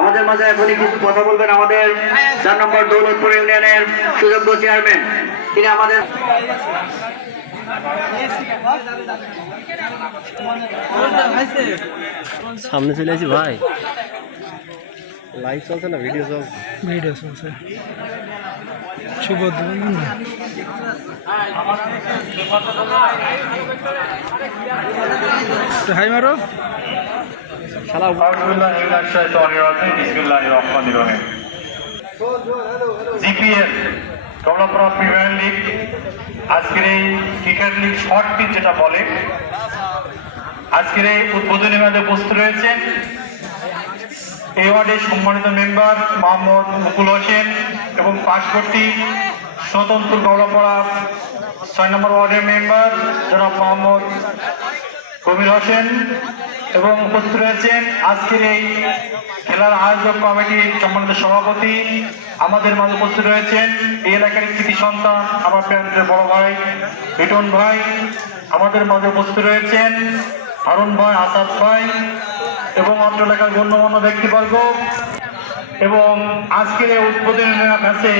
আমাদের মাঝে এখনই কিছু কথা বলবেন আমাদের 4 নম্বর দৌলতপুর ইউনিয়নের সুযোগ্য চেয়ারম্যান, তিনি আমাদের সামনে চলে আসি ভাই, লাইভ চলছে না ভিডিও চলছে শুভ উদ্বোধন হাই মারো জিপিএল কমলাপুরা প্রিমিয়ার লিগ, আজকের এই ক্রিকেট লিগ শর্ট পিচ যেটা বলে, আজকের এই উদ্বোধনী ম্যাচে উপস্থিত রয়েছেন এই ওয়ার্ডের সম্মানিত মেম্বার মোহাম্মদ মুকুল হোসেন এবং পার্শ্ববর্তী স্বতন্ত্র কমলাপাড়া 6 নম্বর ওয়ার্ডের মেম্বার জনাব মোহাম্মদ কবির হোসেন, এবং উপস্থিত রয়েছেন আজকের এই খেলার আয়োজক কমিটির সম্মানিত সভাপতি। আমাদের মাঝে উপস্থিত রয়েছেন এই এলাকার কৃতি সন্তান আমার প্রান্তের বড় ভাই লিটন ভাই। আমাদের মাঝে উপস্থিত রয়েছেন হারুন ভাই, আসাদ ভাই এবং অত্র এলাকার গণ্যমান্য ব্যক্তিবর্গ। এবং আজকের এই উদ্বোধনী ম্যাচে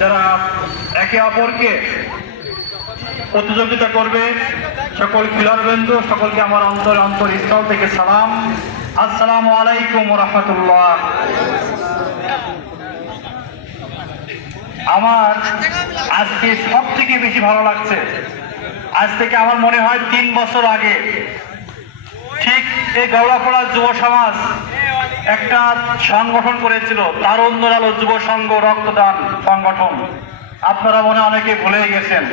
যারা একে অপরকে প্রতিযোগিতা করবে সকল খেলোয়াড়বৃন্দ, সকলকে আমার অন্তরস্থল থেকে সালাম। আসসালামু আলাইকুম ওয়া রাহমাতুল্লাহ। আমার আজকে সব থেকে বেশি ভালো লাগছে, আজ থেকে আমার মনে হয় 3 বছর আগে ঠিক এই গাওড়াপাড়া যুব সমাজ একটা সংগঠন করেছিল, তারুণ্যের আলো যুব সংঘ রক্তদান সংগঠন। আপনারা মনে অনেকে ভুলে গেছেন,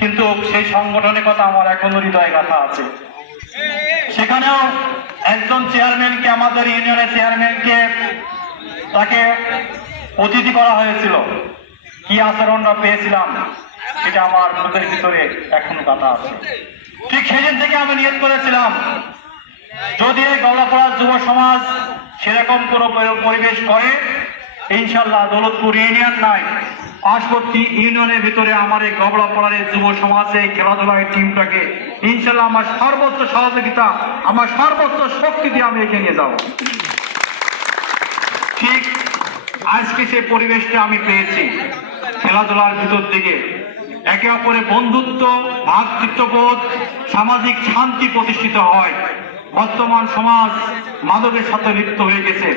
কিন্তু সেই সংগঠনের কথা আমার এখনো হৃদয়ে গাঁথা আছে। সেখানেও একজন চেয়ারম্যানকে, আমাদের ইউনিয়নের চেয়ারম্যানকে, তাকে অতিথি করা হয়েছিল। কি আচরণটা পেয়েছিলাম সেটা আমার মুখের ভিতরে এখনো গাঁথা আছে। ঠিক সেদিন থেকে আমি নিয়ত করেছিলাম, যদি এই গাওড়াপাড়া যুব সমাজ সেরকম কোনো পরিবেশ করে, ইনশাল্লাহ দৌলতপুর ইউনিয়ন নাই, পার্শ্ববর্তী ইউনিয়নের ভিতরে আমার এই গাওড়াপাড়ার যুব সমাজে খেলাধুলার টিমটাকে ইনশাল্লাহ আমার সর্বোচ্চ সহযোগিতা, আমার সর্বোচ্চ শক্তি দিয়ে আমি এগিয়ে নিয়ে যাব। ঠিক আজকে সেই পরিবেশটা আমি পেয়েছি। খেলাধুলার ভিতর থেকে একে অপরের বন্ধুত্ব, ভ্রাতৃত্ববোধ, সামাজিক শান্তি প্রতিষ্ঠিত হয়। বর্তমান সমাজ মাদকের সাথে লিপ্ত হয়ে গেছে,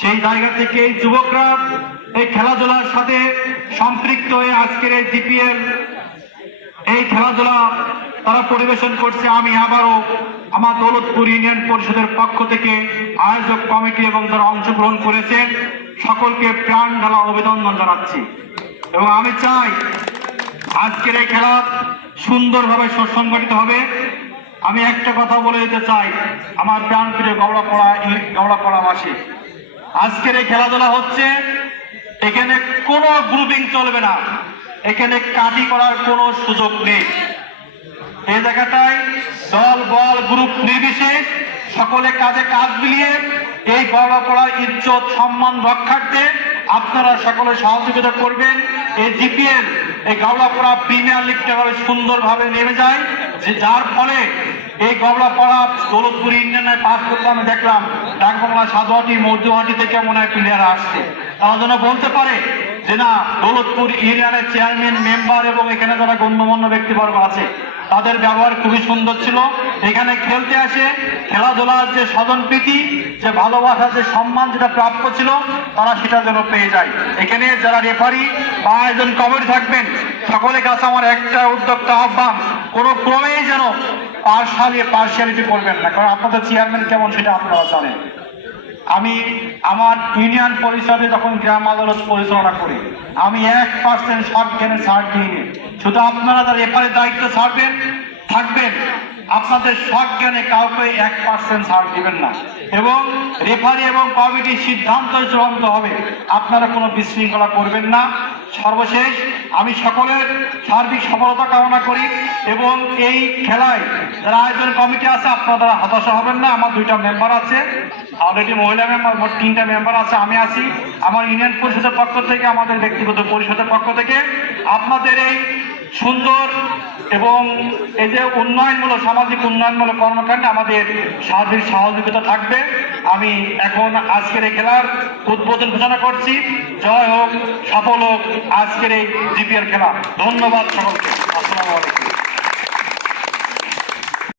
সেই জায়গা থেকে এই যুবকরা এই খেলাধুলার সাথে সম্পৃক্ত হয়ে আজকের এই জিপিএল এই খেলাধুলা তারা পরিবেশন করছে। আমি আবারও আমার দৌলতপুর ইউনিয়ন পরিষদের পক্ষ থেকে আয়োজক কমিটি এবং যারা অংশগ্রহণ করেছেন সকলকে প্রাণ ঢালা অভিনন্দন জানাচ্ছি। এবং আমি চাই আজকের এই খেলা সুন্দরভাবে সুসংগঠিত হবে। আমি একটা কথা বলে দিতে চাই, আমার প্রাণপ্রিয় গাওড়াপাড়াবাসী, আজকের এই খেলাধুলা হচ্ছে, এখানে কোনো গ্রুপিং চলবে না, এখানে কাটি করার কোনো সুযোগ নেই। এই জায়গাটায় দল বল গ্রুপ নির্বিশেষে সকলে কাজে কাজ মিলিয়ে এই গাওড়াপাড়ার ইজ্জত সম্মান রক্ষার্থে আপনারা সকলে সহযোগিতা করবেন। এই জিপিএল এই গাওড়াপাড়া প্রিমিয়ার লিগটা সুন্দরভাবে নেমে যায়, যে যার ফলে এই গাওড়াপাড়া দৌলতপুর ইউনিয়নের পাশ করতে আমি দেখলাম ডাকবাংলা সাধুহাটি মৌজুহাটি থেকে মনে হয় প্লেয়ার আসছে, তারা যেন বলতে পারে যে না, দৌলতপুর ইউনিয়নের চেয়ারম্যান, মেম্বার এবং এখানে যারা গণ্যমান্য ব্যক্তিবর্গ আছে তাদের ব্যবহার খুবই সুন্দর ছিল। এখানে খেলতে আসে খেলাধুলার যে স্বজনপ্রীতি, যে ভালোবাসা, যে সম্মান যেটা প্রাপ্য ছিল তারা সেটা যেন পেয়ে যায়। এখানে যারা রেফারি বা আয়োজন কমিটি থাকবেন সকলের কাছে আমার একটা উদ্যোক্তা আহ্বান, কোনো ক্রমেই যেন পার্শিয়ালিটি করবেন না, কারণ আপনাদের চেয়ারম্যান কেমন সেটা আপনারা জানেন। আমি আমার ইউনিয়ন পরিষদে যখন গ্রাম আদালত পরিচালনা করি, আমি 1% সজ্ঞানে ছাড় দিইনি। শুধু আপনারা যারা রেফারির দায়িত্ব থাকবেন, আপনাদের সজ্ঞানে কাউকে 1% ছাড় দিবেন না, এবং রেফারি এবং কমিটির সিদ্ধান্ত চূড়ান্ত হবে, আপনারা কোনো বিশৃঙ্খলা করবেন না। সর্বশেষ আমি সকলের সার্বিক সফলতা কামনা করি, এবং এই খেলায় যারা আয়োজন কমিটি আছে আপনারা হতাশা হবেন না। আমার 2টা মেম্বার আছে, অলরেডি মহিলা মেম্বার, মোট 3টা মেম্বার আছে, আমি আছি। আমার ইউনিয়ন পরিষদের পক্ষ থেকে, আমাদের ব্যক্তিগত পরিষদের পক্ষ থেকে আপনাদের এই সুন্দর এবং এই যে উন্নয়নমূলক সামাজিক উন্নয়নমূলক কর্মকাণ্ডে আমাদের সার্বিক সহযোগিতা থাকবে। আমি এখন আজকের এই খেলার উদ্বোধন ঘোষণা করছি। জয় হোক, সফল হোক আজকের এই জিপিএল খেলা। ধন্যবাদ সকলকে। আসসালামু আলাইকুম।